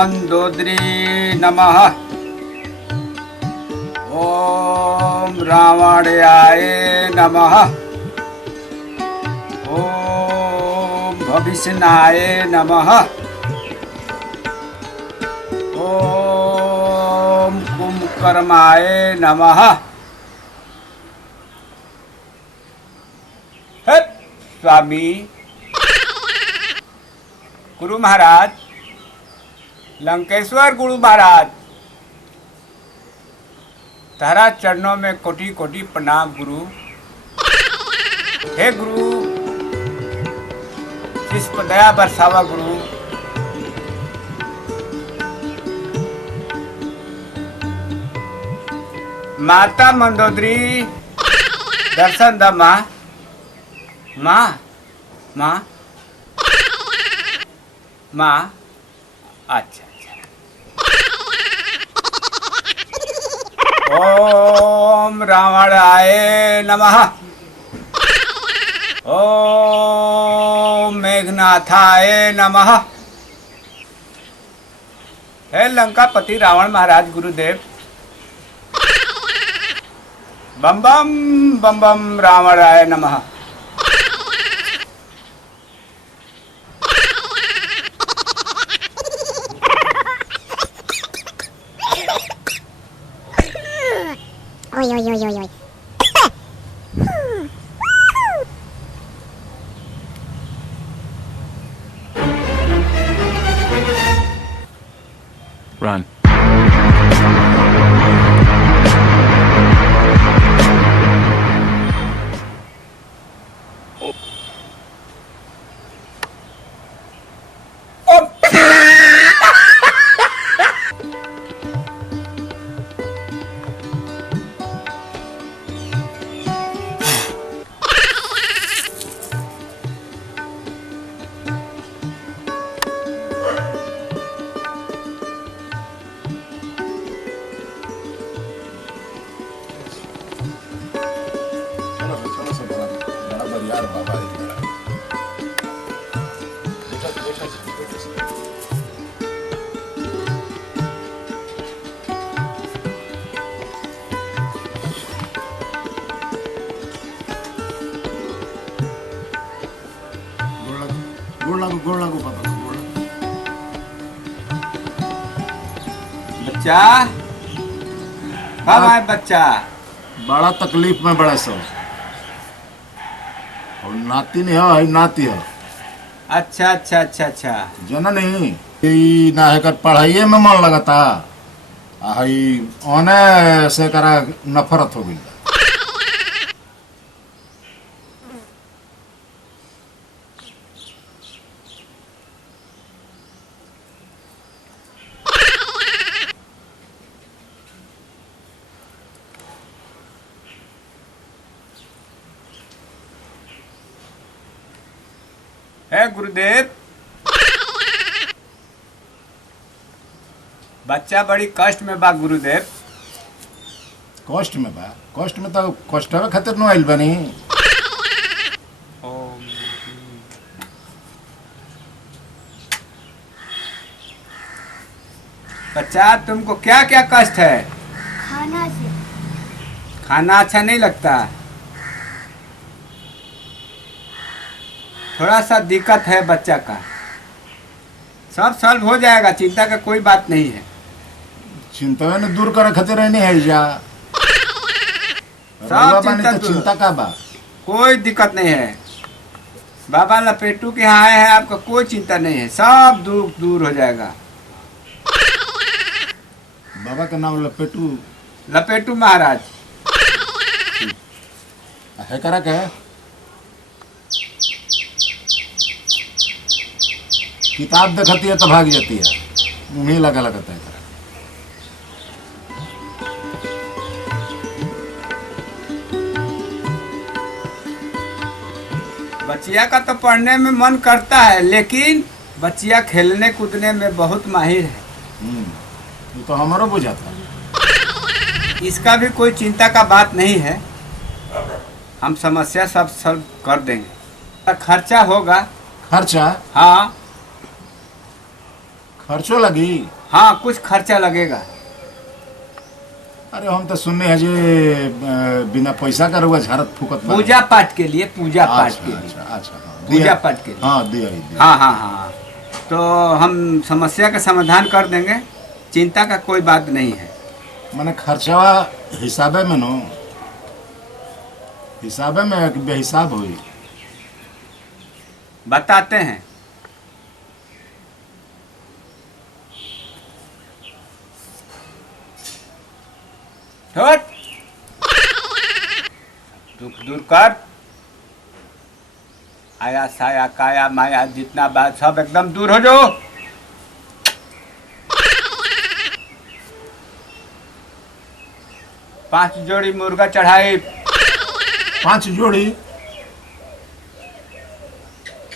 मंदोदरी नमः। ओम रावणाय नमः। ओम भविष्यनाय नमः। ओम कुंभकर्माय नमः। स्वामी गुरु महाराज, लंकेश्वर गुरु महाराज, तारा चरणों में कोटि कोटि प्रणाम गुरु। हे गुरु, जिस पर दया बरसावा गुरु। माता मंदोदरी दर्शन द माँ। माँ माँ माँ, अच्छा अच्छा। ओम रावणाय नमः। ओम मेघनाथाय नमः। हे लंकापति रावण महाराज गुरुदेव, बम बम रावणाय नमः। Oi, oi, oi, oi, oi. Run. गोड़ लागू पापा, गोड़ लागू। बच्चा कब आए बच्चा? बड़ा तकलीफ में बड़ा सब। और नाती नहीं है, नाती है। अच्छा अच्छा अच्छा अच्छा। जना नहीं ई ना है कर पढ़ाइए में मन लगता। आई ओने से करा नफरत हो गई। हे गुरुदेव, बच्चा बड़ी कष्ट में बा गुरुदेव। कष्ट में बा? कष्ट में तो कष्ट खातिर न आइल बनी। बच्चा तुमको क्या क्या कष्ट है? खाना से। खाना अच्छा नहीं लगता? थोड़ा सा दिक्कत है बच्चा का, सब सॉल्व हो जाएगा, चिंता का कोई बात नहीं है। चिंता ने दूर करे खातिर नहीं है जा। सब चिंता तो चिंता का बा, कोई दिक्कत नहीं है। बाबा लपेटू के यहाँ आए हैं, आपका कोई चिंता नहीं है, सब दुख दूर हो जाएगा। बाबा का नाम लपेटू? लपेटू महाराज है करा के किताब देखती है तो भाग जाती है, मुँह लगा लगता है। बच्चिया का तो पढ़ने में मन करता है, लेकिन बच्चिया खेलने कूदने में बहुत माहिर है। ये तो हमारा बुझा था। इसका भी कोई चिंता का बात नहीं है, हम समस्या सब सॉल्व कर देंगे। खर्चा होगा। खर्चा? हाँ, खर्चो लगी। हाँ कुछ खर्चा लगेगा। अरे हम तो सुनने हैं जे बिना पैसा का रुआ झारत फूकत बा। पूजा पाठ के लिए, पूजा पाठ अच्छा के लिए, अच्छा अच्छा हाँ, पूजा दिया। पाठ के लिए। हाँ दिया ही दिया। हाँ हाँ हाँ, तो हम समस्या का समाधान कर देंगे, चिंता का कोई बात नहीं है। मैंने खर्चवा हिसाबे में नो, हिसाबे में कि बेहिसाब हुई। बताते हैं। हट, दुख दूर कर, आया साया काया माया जितना बात सब एकदम दूर हो जाओ। 5 जोड़ी मुर्गा चढ़ाई। 5 जोड़ी?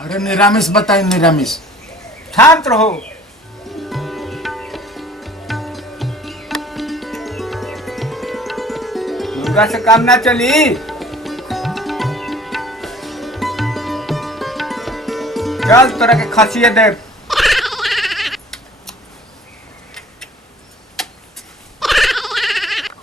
अरे निरामिष बताई, निरामिष। शांत रहो। मुर्गा से काम ना चली। चल तोरा के खसिए दे।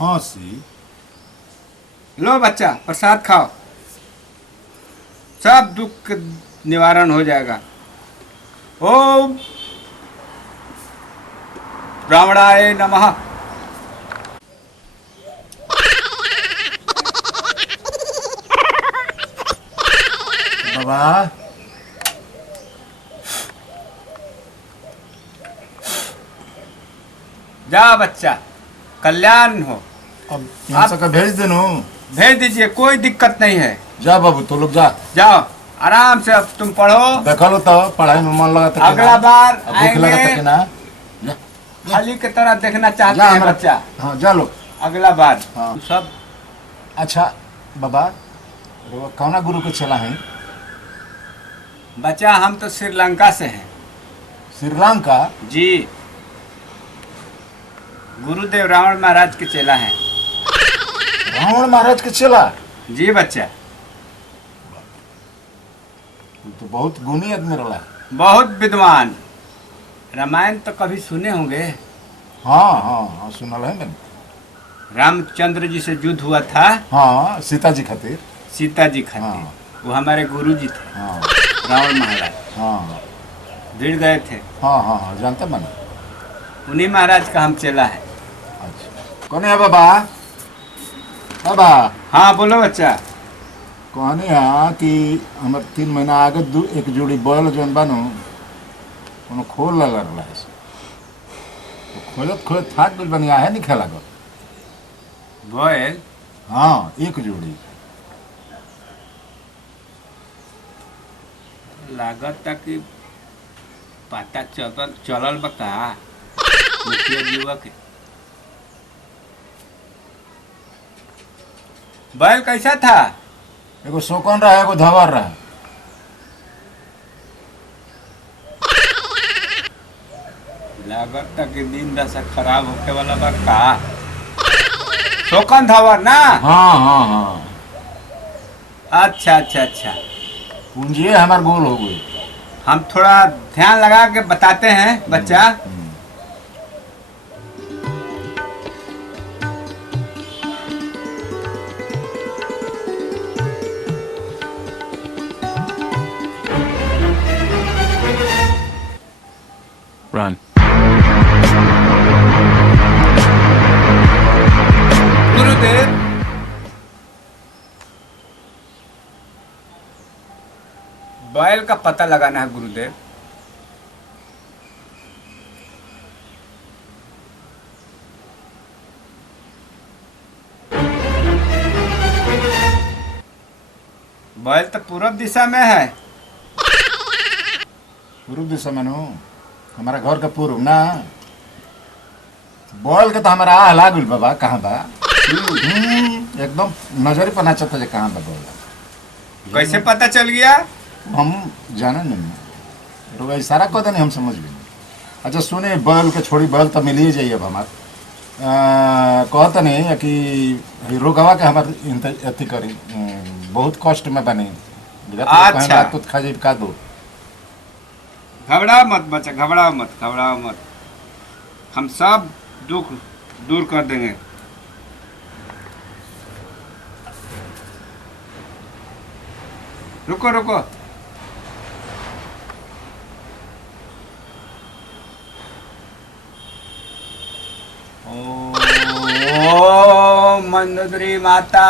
हाँसी। लो बच्चा प्रसाद खाओ, सब दुख निवारण हो जाएगा। ओम ब्राह्मणाय नमः। बाबा जा बच्चा, कल्याण हो। अब यहाँ से का भेज देनो। भेज दीजिए, कोई दिक्कत नहीं है। जा बाबू तो लोग जा। जाओ आराम से, अब तुम पढ़ो। देखा लो तो पढ़ाई में मन लगा था। अगला बार भूख लगा था आएंगे, कि ना। जा, खाली की तरह देखना चाहते जा हैं हमारा बच्चा। हाँ जा लो। अगला बार हाँ। सब। अच्छा बाबा कौना गुरु के चला है? बच्चा हम तो श्रीलंका से हैं। श्रीलंका? जी, गुरुदेव रावण महाराज के चेला हैं। रावण महाराज के चला? जी बच्चा। तो बहुत गुणी आदमी रहा। बहुत विद्वान। रामायण तो कभी सुने होंगे। हाँ हाँ हाँ सुनल है मैंने। रामचंद्र जी से युद्ध हुआ था। हाँ सीता जी खातिर। सीता जी खातिर। हाँ। वो हमारे गुरु जी थे, हाँ रावण महाराज। हाँ भिड़ गए थे। हाँ हाँ हाँ जानते मैंने। उन्हीं महाराज का हम चेला है। अच्छा कौन है बाबा? बाबा हाँ बोलो बच्चा। कहनी है कि हमारे 3 महीना आगे एक जोड़ी बैल जौन बानो कोनो खोल लगा रहा है। तो खोलत खोलत थाक गइल बनी, आहे नहीं खेला गो। बैल? हाँ एक जोड़ी। लागत तक कि पता चलल बा का मुखिया युवा के। बैल कैसा था? एगो शोकन रहा, एगो धवर रहा। लागत तक कि दिन दशा खराब होके वाला बा का। शोकन धवर ना? हाँ हाँ हाँ अच्छा अच्छा अच्छा। पूंजी हमार गोल हो गई। हम थोड़ा ध्यान लगा के बताते हैं बच्चा। Run. गुरुदेव, बैल का पता लगाना है गुरुदेव। बैल तो पूर्व दिशा में है। पूर्व दिशा में नो, हमारा घर का पूर्व ना। बोल के तो हमारा आ लागल बाबा कहाँ बा। एकदम नजर पर नाचता जे कहाँ बा बोल। कैसे पता चल गया? हम जाना नहीं, रोगा इशारा कर देने हम समझ गए। अच्छा सुने, बैल के छोड़ी बैल तो मिल ही जाइए अब हमार। कहते नहीं कि रोगवा के हमार अथी करी, बहुत कष्ट में बने। अच्छा। तो खा जी का दो। घबराओ मत बच्चा, घबराओ मत, घबराओ मत। हम सब दुख दूर कर देंगे। रुको रुको। ओ मंदोदरी माता।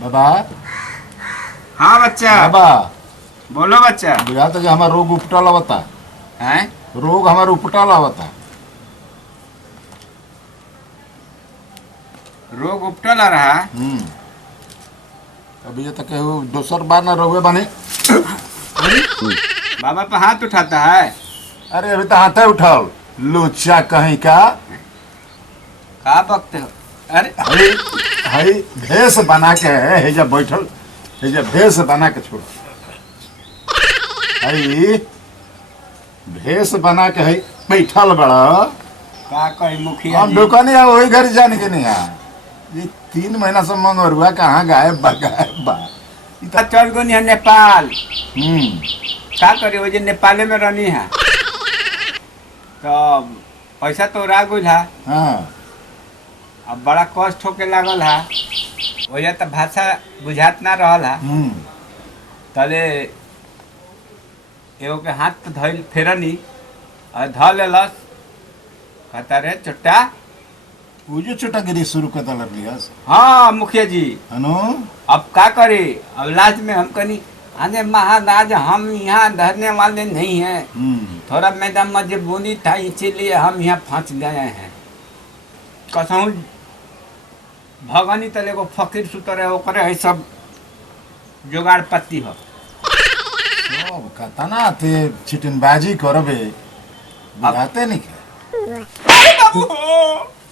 बाबा हाँ बच्चा, बाबा बोलो बच्चा। बुझाता जे हमार रोग उपटल आवता, हैं? रोग हमार उपटल आवता। रोग उपटल आ रहा। अभी ये तक दोसर बार ना रोगे बने। बाबा पे हाथ उठाता है। अरे अभी तो हाथे उठाओ लुच्चा कहीं का। कहा बकते हो? अरे हई हई भेष बना के है जब बैठल है जब भेष बना के छोड़ हई भेष बना के है बैठल बड़ा। का कही मुखिया हम जी? दुकानी है वही घर जाने के नहीं है। ये 3 महीना से मंगरुआ कहाँ गायब बा गायब बा। इतना चल गो नहीं है नेपाल। हम्म का करे वो जे नेपाले में रहनी है तो पैसा तो उड़ा गई है। हाँ अब बड़ा कष्ट होके लागल है। वजह तो भाषा बुझात ना रहल है। तले एगो के हाथ तो धइल फेरनी और ध लेलस। कहता रे चुट्टा। वो जो चोटागिरी शुरू कर दल लियास हाँ मुखिया जी, अनु अब का करे। अब लास्ट में हम कनी अरे महाराज हम यहाँ धरने वाले नहीं हैं, थोड़ा मैदान मजबूरी था इसीलिए हम यहाँ फंस गए हैं। कसहूँ भगनी तले को फकीर सुतर है ओकरे है सब जुगाड़ पत्ती हो। सब कतना ते चिटिनबाजी करबे बुझाते नहीं के। अरे बाबू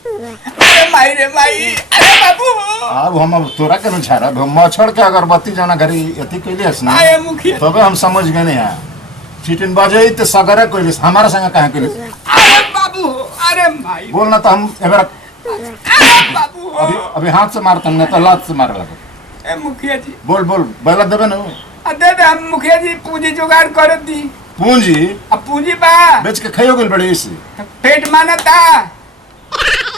अरे माई रे माई, अरे बाबू अब हम तोरा के न छाड़ब। हम मच्छर के अगरबत्ती जना घरी अथी कैलिस ना आए मुखिया। तबे हम समझ गए नहीं है। चिटिनबाजी ते सगरे कैलिस हमारा संग कहां कैलिस। अरे बाबू अरे माई, बोल ना तो हम एबर अरे बाबू अभी हाथ से मारता नहीं तो लात से मारे लगे। ए मुखिया जी बोल बोल बैला देबे ना दे दे। हम मुखिया जी पूंजी जुगाड़ कर दी। पूंजी अब पूंजी बा बेच के खाइयो गेल बड़ी इसी तो पेट मानता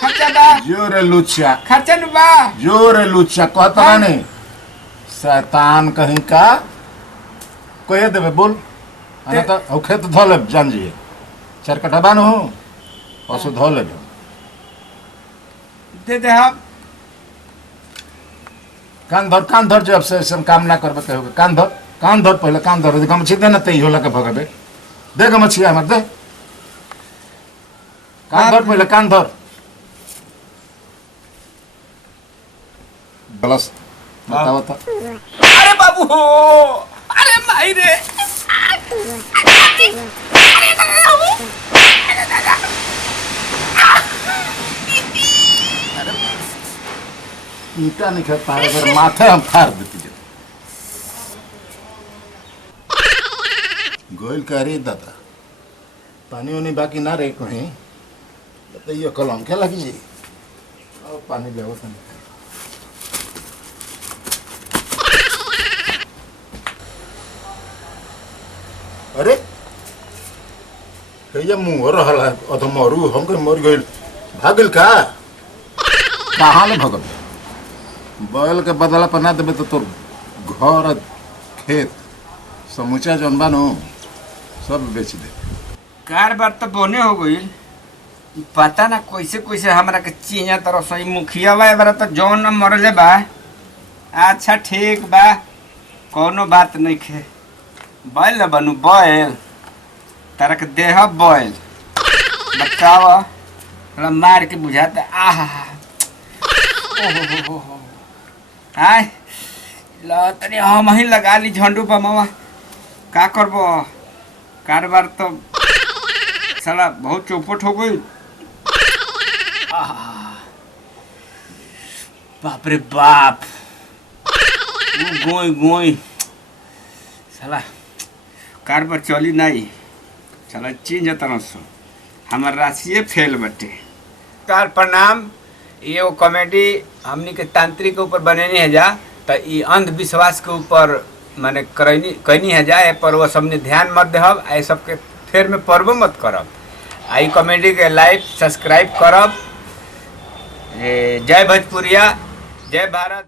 खर्चा बा। जोरे लुच्चा खर्चा न बा। जोरे लुच्चा कहता नहीं शैतान कहीं का कहे देबे बोल। अने तो औ खेत धो ले जान जी 4 कट्ठा बानो पशु धो ले दे दे। हम कान धर जब से हम काम ना करबे कहोगे कान धर पहले कान धर गमछी दे ना तई होला के भगबे दे गमछी हमर दे कान धर पहले कान धर बलस बताओ तो। अरे बाबू हो अरे माई रे। ईटा नहीं खाता है अगर माथे हम फाड़ देती है। गोइल करी दादा पानी उनी बाकी ना रहे कहीं बताइए कलम क्या लगी जी और पानी ले आवत नहीं। अरे भैया मुँह रहा है अध मरू हमके मर गई भागल का कहाँ ले भगल बैल के बदला पर ना देबे तो तोर घर खेत समूचा जौन बा नु सब बेच दे। कार बार तो बोने हो गई। पता ना कैसे कैसे हमरा के चीना तरफ सही मुखिया बा बार तो जौन न मरले बा। अच्छा ठीक बा कोनो बात नहीं खे। बैल बनू बैल तारा के देह बैल बतावा थोड़ा मार के बुझाता। आहा ओहो आय ला तनी हम ही लगा ली झंडू बमवा। का करबो कारबार तो साला बहुत चौपट हो गई। बाप रे बाप गोई गोई साला कारबार चली नहीं। साला चेंज तरह से हमार राशिए फेल बटे। नमस्कार प्रणाम। ये वो कॉमेडी हमनी के तांत्रिक के ऊपर बनेनी है जा, तो ये अंधविश्वास के ऊपर माने कहनी है जा, पर वो सबने ध्यान मत देहब, आई सबके फेर में पर्व मत करब। आई कॉमेडी के लाइक सब्सक्राइब करब। जय भोजपुरिया, जय भारत।